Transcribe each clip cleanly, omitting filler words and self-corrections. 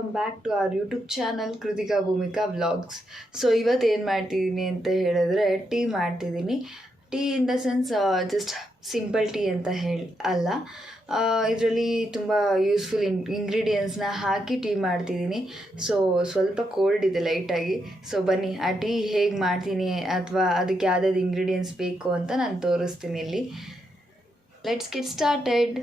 Welcome back to our YouTube channel Krithika Bhoomika vlogs. So ಇವತ್ತು ಏನು ಮಾಡ್ತಿದ್ದೀನಿ ಅಂತ ಹೇಳಿದ್ರೆ ಟೀ ಮಾಡ್ತಿದ್ದೀನಿ. Tea in the sense just simple tea ಅಂತ ಅಲ್ಲ, ಇದರಲ್ಲಿ ತುಂಬ ಯೂಸ್ಫುಲ್ ಇಂಗ್ರೀಡಿಯೆಂಟ್ಸ್ನ ಹಾಕಿ ಟೀ ಮಾಡ್ತಿದ್ದೀನಿ. ಸೊ ಸ್ವಲ್ಪ ಕೋಲ್ಡ್ ಇದೆ ಲೈಟಾಗಿ. ಸೊ ಬನ್ನಿ ಆ ಟೀ ಹೇಗೆ ಮಾಡ್ತೀನಿ ಅಥವಾ ಅದಕ್ಕೆ ಯಾವ್ದಾದ್ರು ಇಂಗ್ರೀಡಿಯೆಂಟ್ಸ್ ಬೇಕು ಅಂತ ನಾನು ತೋರಿಸ್ತೀನಿ ಇಲ್ಲಿ. Let's get started.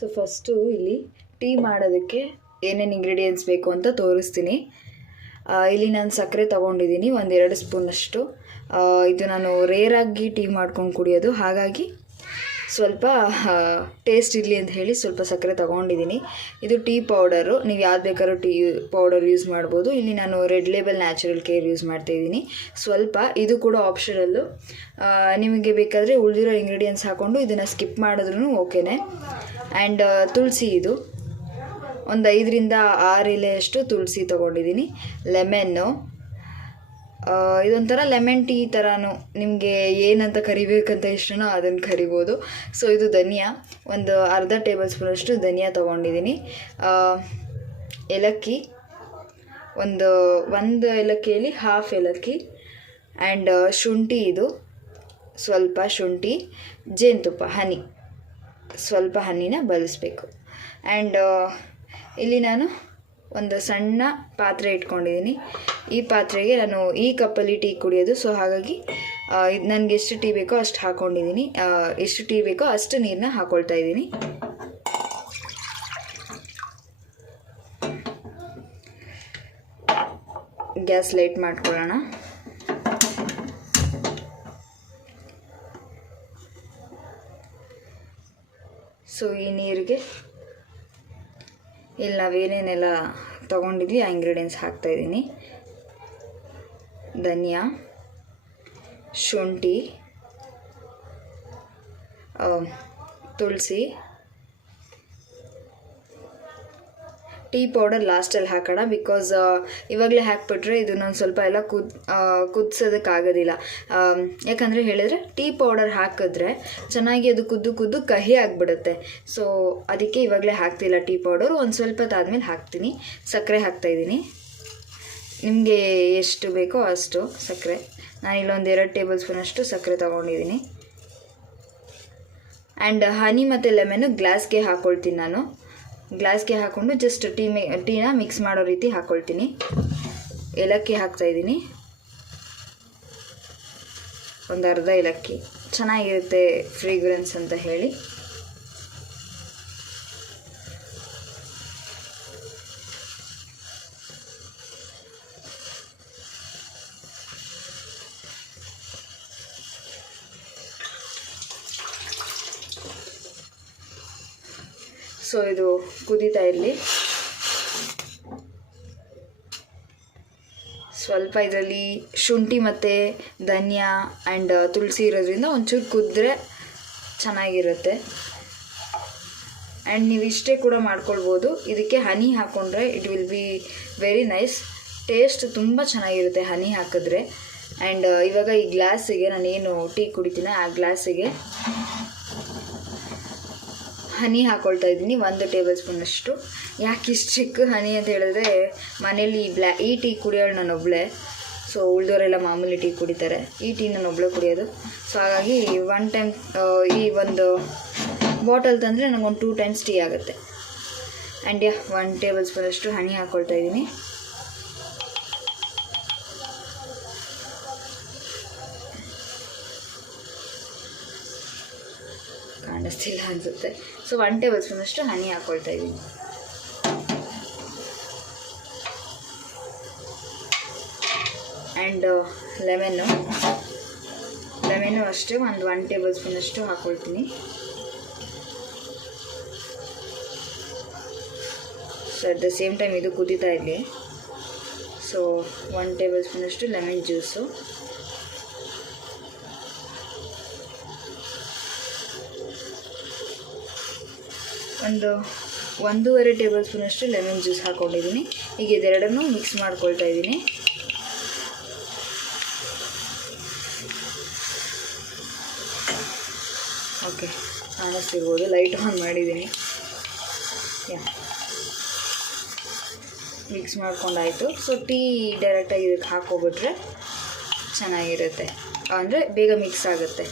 So first ಇಲ್ಲಿ ಟೀ ಮಾಡೋದಕ್ಕೆ ಏನೇನು ಇಂಗ್ರೀಡಿಯೆಂಟ್ಸ್ ಬೇಕು ಅಂತ ತೋರಿಸ್ತೀನಿ. ಇಲ್ಲಿ ನಾನು ಸಕ್ಕರೆ ತೊಗೊಂಡಿದ್ದೀನಿ 1-2 ಸ್ಪೂನಷ್ಟು. ಇದು ನಾನು ರೇರಾಗಿ ಟೀ ಮಾಡ್ಕೊಂಡು ಕುಡಿಯೋದು, ಹಾಗಾಗಿ ಸ್ವಲ್ಪ ಟೇಸ್ಟ್ ಇರಲಿ ಅಂತ ಹೇಳಿ ಸ್ವಲ್ಪ ಸಕ್ಕರೆ ತೊಗೊಂಡಿದ್ದೀನಿ. ಇದು ಟೀ ಪೌಡರು, ನೀವು ಯಾವ್ದು ಬೇಕಾದ್ರೂ ಟೀ ಪೌಡರ್ ಯೂಸ್ ಮಾಡ್ಬೋದು. ಇಲ್ಲಿ ನಾನು red label natural care use ಮಾಡ್ತಾಯಿದ್ದೀನಿ ಸ್ವಲ್ಪ. ಇದು ಕೂಡ ಆಪ್ಷನಲ್ಲು, ನಿಮಗೆ ಬೇಕಾದರೆ ಉಳಿದಿರೋ ಇಂಗ್ರೀಡಿಯೆಂಟ್ಸ್ ಹಾಕ್ಕೊಂಡು ಇದನ್ನು ಸ್ಕಿಪ್ ಮಾಡಿದ್ರೂ ಓಕೆನೇ. ಆ್ಯಂಡ್ ತುಳಸಿ, ಇದು ಒಂದು 5-6 ಎಲೆಯಷ್ಟು ತುಳಸಿ ತೊಗೊಂಡಿದ್ದೀನಿ. ಲೆಮನ್ನು, ಇದೊಂಥರ ಲೆಮನ್ ಟೀ ಥರನೂ, ನಿಮಗೆ ಏನಂತ ಕರಿಬೇಕಂತ ಇಷ್ಟನೋ ಅದನ್ನು ಕರಿಬೋದು. ಸೊ ಇದು ಧನಿಯಾ, ಒಂದು ಅರ್ಧ ಟೇಬಲ್ ಸ್ಪೂನಷ್ಟು ಧನಿಯಾ ತೊಗೊಂಡಿದ್ದೀನಿ. ಏಲಕ್ಕಿ, ಒಂದು ಏಲಕ್ಕಿಯಲ್ಲಿ ಹಾಫ್ ಏಲಕ್ಕಿ. ಆ್ಯಂಡ್ ಶುಂಠಿ, ಇದು ಸ್ವಲ್ಪ ಶುಂಠಿ. ಜೇನುತುಪ್ಪ, ಹನಿ, ಸ್ವಲ್ಪ ಹನಿನ ಬಳಸಬೇಕು. ಆ್ಯಂಡ್ ಇಲ್ಲಿ ನಾನು ಒಂದು ಸಣ್ಣ ಪಾತ್ರೆ ಇಟ್ಕೊಂಡಿದ್ದೀನಿ. ಈ ಪಾತ್ರೆಗೆ ನಾನು ಈ ಕಪ್ಪಲ್ಲಿ ಟೀ ಕುಡಿಯೋದು. ಸೊ ಹಾಗಾಗಿ ನನಗೆ ಎಷ್ಟು ಟೀ ಬೇಕೋ ಅಷ್ಟು ಹಾಕ್ಕೊಂಡಿದ್ದೀನಿ. ಎಷ್ಟು ಟೀ ಬೇಕೋ ಅಷ್ಟು ನೀರನ್ನ ಹಾಕ್ಕೊಳ್ತಾ ಇದ್ದೀನಿ. ಗ್ಯಾಸ್ ಲೈಟ್ ಮಾಡ್ಕೊಳ್ಳೋಣ. ಸೊ ಈ ನೀರಿಗೆ ಇಲ್ಲಿ ನಾವೇನೇನೆಲ್ಲ ತೊಗೊಂಡಿದ್ವಿ ಆ ಇಂಗ್ರೀಡಿಯೆಂಟ್ಸ್ ಹಾಕ್ತಾಯಿದ್ದೀನಿ. ಧನಿಯಾ, ಶುಂಠಿ, ತುಳಸಿ, ಟೀ ಪೌಡರ್ ಲಾಸ್ಟಲ್ಲಿ ಹಾಕೋಣ. ಬಿಕಾಸ್ ಇವಾಗಲೇ ಹಾಕ್ಬಿಟ್ರೆ ಇದನ್ನೊಂದು ಸ್ವಲ್ಪ ಎಲ್ಲ ಕುದಿಸೋದಕ್ಕಾಗೋದಿಲ್ಲ. ಯಾಕಂದರೆ ಹೇಳಿದ್ರೆ ಟೀ ಪೌಡರ್ ಹಾಕಿದ್ರೆ ಚೆನ್ನಾಗಿ ಅದು ಕುದ್ದು ಕಹಿ ಆಗಿಬಿಡುತ್ತೆ. ಸೊ ಅದಕ್ಕೆ ಇವಾಗಲೇ ಹಾಕ್ತಿಲ್ಲ ಟೀ ಪೌಡರ್. ಒಂದು ಸ್ವಲ್ಪ ಆದಮೇಲೆ ಹಾಕ್ತೀನಿ. ಸಕ್ಕರೆ ಹಾಕ್ತಾಯಿದ್ದೀನಿ, ನಿಮಗೆ ಎಷ್ಟು ಬೇಕೋ ಅಷ್ಟು ಸಕ್ಕರೆ. ನಾನಿಲ್ಲೊಂದು 2 ಟೇಬಲ್ ಸ್ಪೂನಷ್ಟು ಸಕ್ಕರೆ ತೊಗೊಂಡಿದ್ದೀನಿ. ಆ್ಯಂಡ್ ಹನಿ ಮತ್ತು ಲೆಮನ್ನು ಗ್ಲಾಸ್ಗೆ ಹಾಕ್ಕೊಳ್ತೀನಿ ನಾನು. ಗ್ಲಾಸ್ಗೆ ಹಾಕ್ಕೊಂಡು ಜಸ್ಟ್ ಟೀನ ಮಿಕ್ಸ್ ಮಾಡೋ ರೀತಿ ಹಾಕ್ಕೊಳ್ತೀನಿ. ಏಲಕ್ಕಿ ಹಾಕ್ತಾಯಿದ್ದೀನಿ, ಒಂದು ಅರ್ಧ ಏಲಕ್ಕಿ, ಚೆನ್ನಾಗಿರುತ್ತೆ ಫ್ರೇಗ್ರೆನ್ಸ್ ಅಂತ ಹೇಳಿ. ಸೊ ಇದು ಕುದೀತಾ ಇರಲಿ. ಸ್ವಲ್ಪ ಇದರಲ್ಲಿ ಶುಂಠಿ ಮತ್ತು ಧನಿಯಾ ಆ್ಯಂಡ್ ತುಳಸಿ ಇರೋದ್ರಿಂದ ಒಂಚೂರು ಕುದ್ರೆ ಚೆನ್ನಾಗಿರುತ್ತೆ. ಆ್ಯಂಡ್ ನೀವು ಇಷ್ಟೇ ಕೂಡ ಮಾಡ್ಕೊಳ್ಬೋದು. ಇದಕ್ಕೆ ಹನಿ ಹಾಕ್ಕೊಂಡ್ರೆ it will be very nice. Taste ತುಂಬ ಚೆನ್ನಾಗಿರುತ್ತೆ ಹನಿ ಹಾಕಿದ್ರೆ. ಆ್ಯಂಡ್ ಇವಾಗ ಈ ಗ್ಲಾಸಿಗೆ ನಾನೇನು ಟೀ ಕುಡಿತೀನಿ ಆ ಗ್ಲಾಸಿಗೆ ಹನಿ ಹಾಕ್ಕೊಳ್ತಾ ಇದ್ದೀನಿ, 1 ಟೇಬಲ್ ಸ್ಪೂನಷ್ಟು. ಯಾಕೆ ಇಷ್ಟು ಚಿಕ್ಕ ಹನಿ ಅಂತ ಹೇಳಿದ್ರೆ ಮನೇಲಿ ಈ ಟೀ ಕುಡಿಯೋಳು ನಾನೊಬ್ಬಳೇ. ಸೊ ಉಳಿದವರೆಲ್ಲ ಮಾಮೂಲಿ ಟೀ ಕುಡಿತಾರೆ, ಈ ಟೀ ನಾನೊಬ್ಬಳೇ ಕುಡಿಯೋದು. ಸೊ ಹಾಗಾಗಿ 1 ಟೈಮ್ ಈ ಒಂದು ಬಾಟಲ್ ತಂದರೆ ನನಗೊಂದು 2 ಟೈಮ್ಸ್ ಟೀ ಆಗುತ್ತೆ. ಆ್ಯಂಡ್ 1 ಟೇಬಲ್ ಸ್ಪೂನಷ್ಟು ಹನಿ ಹಾಕ್ಕೊಳ್ತಾ ಇದ್ದೀನಿ. ಕಾಣಿಸ್ತಿಲ್ಲ ಅನಿಸುತ್ತೆ. ಸೊ 1 ಟೇಬಲ್ ಸ್ಪೂನಷ್ಟು ಹನಿ ಹಾಕ್ಕೊಳ್ತಾ ಇದ್ದೀನಿ. ಆ್ಯಂಡ್ ಲೆಮನ್ನು ಅಷ್ಟೇ ಒಂದು 1 ಟೇಬಲ್ ಸ್ಪೂನಷ್ಟು ಹಾಕ್ಕೊಳ್ತೀನಿ. So at the same time ಇದು ಕುದೀತಾ ಇರಲಿ. ಸೊ 1 ಟೇಬಲ್ ಸ್ಪೂನಷ್ಟು ಲೆಮನ್ ಜ್ಯೂಸು, ಒಂದು 1.5 ಟೇಬಲ್ ಸ್ಪೂನಷ್ಟು ಲೆಮನ್ ಜ್ಯೂಸ್ ಹಾಕ್ಕೊಂಡಿದ್ದೀನಿ. ಈಗ ಇದೆರಡನ್ನೂ ಮಿಕ್ಸ್ ಮಾಡ್ಕೊಳ್ತಾ ಇದ್ದೀನಿ. ಓಕೆ, ಕಾಣಿಸ್ತಿರ್ಬೋದು, ಲೈಟ್ ಆನ್ ಮಾಡಿದ್ದೀನಿ. ಯಾ ಮಿಕ್ಸ್ ಮಾಡ್ಕೊಂಡಾಯಿತು. ಸೊ ಟೀ ಡೈರೆಕ್ಟಾಗಿ ಇದಕ್ಕೆ ಹಾಕ್ಕೊಬಿಟ್ರೆ ಚೆನ್ನಾಗಿರುತ್ತೆ, ಅಂದರೆ ಬೇಗ ಮಿಕ್ಸ್ ಆಗುತ್ತೆ.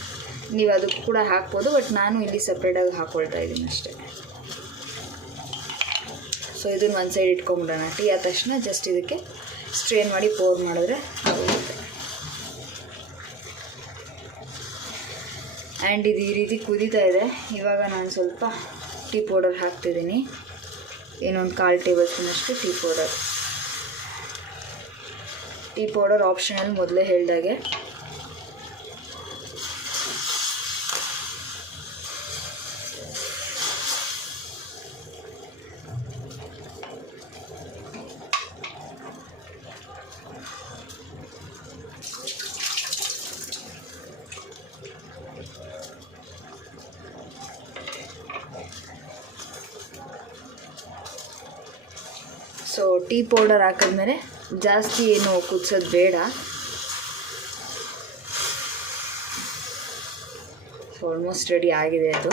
ನೀವು ಅದಕ್ಕೂ ಕೂಡ ಹಾಕ್ಬೋದು, ಬಟ್ ನಾನು ಇಲ್ಲಿ ಸಪ್ರೇಟಾಗಿ ಹಾಕ್ಕೊಳ್ತಾ ಇದ್ದೀನಿ ಅಷ್ಟೇ. ಸೊ ಇದನ್ನು ಒಂದು ಸೈಡ್ ಇಟ್ಕೊಂಬಿಡೋಣ. ಟೀ ಆದ ತಕ್ಷಣ ಜಸ್ಟ್ ಇದಕ್ಕೆ ಸ್ಟ್ರೇನ್ ಮಾಡಿ ಪೋರ್ ಮಾಡಿದ್ರೆ ಆಗುತ್ತೆ. ಆ್ಯಂಡ್ ಇದು ಈ ರೀತಿ ಕುದೀತಾ ಇದೆ. ಇವಾಗ ನಾನು ಸ್ವಲ್ಪ ಟೀ ಪೌಡರ್ ಹಾಕ್ತಿದ್ದೀನಿ, ಏನೊಂದು 1/4 ಟೇಬಲ್ ಸ್ಪೂನಷ್ಟು ಟೀ ಪೌಡರ್ ಆಪ್ಷನಲ್, ಮೊದಲೇ ಹೇಳಿದಾಗೆ. ಸೊ ಟೀ ಪೌಡರ್ ಹಾಕಿದ್ಮೇಲೆ ಜಾಸ್ತಿ ಏನು ಕುದಿಸೋದು ಬೇಡ. ಸೊ ಆಲ್ಮೋಸ್ಟ್ ರೆಡಿ ಆಗಿದೆ ಅದು.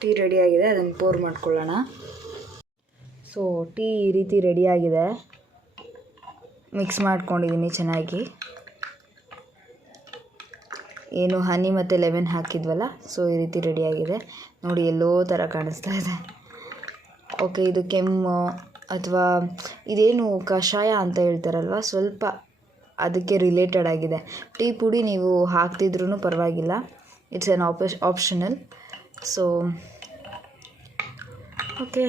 ಟೀ ರೆಡಿಯಾಗಿದೆ, ಅದನ್ನು ಪೋರ್ ಮಾಡ್ಕೊಳ್ಳೋಣ. ಸೊ ಟೀ ಈ ರೀತಿ ರೆಡಿಯಾಗಿದೆ, ಮಿಕ್ಸ್ ಮಾಡ್ಕೊಂಡಿದ್ದೀನಿ ಚೆನ್ನಾಗಿ. ಏನು ಹನಿ ಮತ್ತು ಲೆಮನ್ ಹಾಕಿದ್ವಲ್ಲ, ಸೊ ಈ ರೀತಿ ರೆಡಿಯಾಗಿದೆ ನೋಡಿ, ಎಲ್ಲೋ ಥರ ಕಾಣಿಸ್ತಾ ಇದೆ. ಓಕೆ, ಇದು ಕೆಮ್ಮು ಅಥವಾ ಇದೇನು ಕಷಾಯ ಅಂತ ಹೇಳ್ತಾರಲ್ವ, ಸ್ವಲ್ಪ ಅದಕ್ಕೆ ರಿಲೇಟೆಡ್ ಆಗಿದೆ. ಟೀ ಪುಡಿ ನೀವು ಹಾಕ್ತಿದ್ರೂ ಪರವಾಗಿಲ್ಲ, it's on optional. So okay,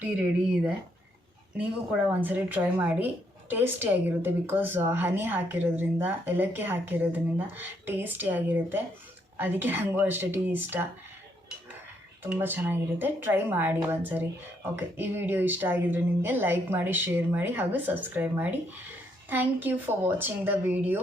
tea ready ಇದೆ. ನೀವು ಕೂಡ ಒಂದ್ಸರಿ ಟ್ರೈ ಮಾಡಿ, ಟೇಸ್ಟಿಯಾಗಿರುತ್ತೆ. ಬಿಕಾಸ್ ಹನಿ ಹಾಕಿರೋದ್ರಿಂದ, ಏಲಕ್ಕಿ ಹಾಕಿರೋದ್ರಿಂದ ಟೇಸ್ಟಿಯಾಗಿರುತ್ತೆ. ಅದಕ್ಕೆ ನನಗೂ ಅಷ್ಟೇ ಟೀ ಇಷ್ಟ, ತುಂಬ ಚೆನ್ನಾಗಿರುತ್ತೆ. ಟ್ರೈ ಮಾಡಿ ಒಂದ್ಸರಿ. ಓಕೆ, ಈ ವಿಡಿಯೋ ಇಷ್ಟ ಆಗಿದ್ರೆ ನಿಮಗೆ ಲೈಕ್ ಮಾಡಿ, ಶೇರ್ ಮಾಡಿ ಹಾಗೂ ಸಬ್ಸ್ಕ್ರೈಬ್ ಮಾಡಿ. Thank you for watching the video.